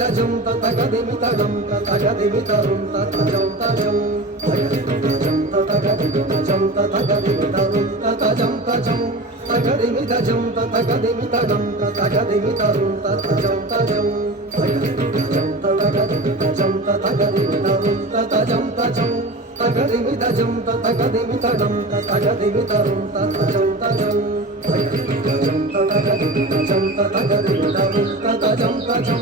తగదిమిదజం తగదిమితడం తగదిమితరుం తజం తజం తగదిమిదజం తగదిమిదజం తగదిమితరుం తజం తజం తగదిమిదజం తగదిమితడం తగదిమితరుం తజం తజం తగదిమిదజం తగదిమిదజం తగదిమితరుం తజం తజం తగదిమిదజం తగదిమితడం తగదిమితరుం తజం తజం తగదిమిదజం తగదిమిదజం తగదిమితరుం తజం తజం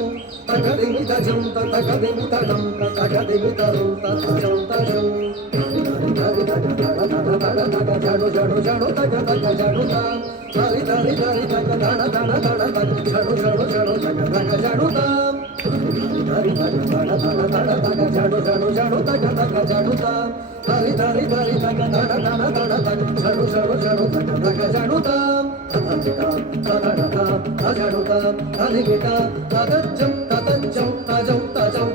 తగదిమిదజం తగదిమితడం తగదిమితరుం తజం తజం ధరి ధరి జడు జడు జడు తగ తగ జడుతా ధరి ధరి ధరి తగ ధడ ధడ ధడ తగ జడు జడు జడు తగ తగ జడుతా ధరి ధరి ధడ ధడ ధడ తగ జడు జడు జడు తగ తగ జడుతా ధరి ధరి ధరి తగ ధడ ధడ ధడ తగ జడు జడు జడు తగ తగ జడుతా తదజిత తదడత తజడుతా తదిగిట తదజ్జం తదజ్జం తజం తజం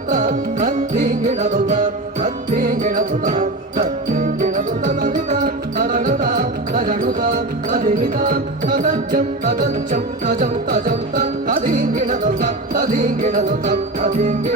తద్ధిగిడదుత తద్ధిగిడదుత తద్ధిగిడదుత తదిత తదడత తజడుత తదిగిత తదజ్జం తదజ్జం తజం తజం తద్ధిగిడదుత తద్ధిగిడదుత తద్ధిగిడదుత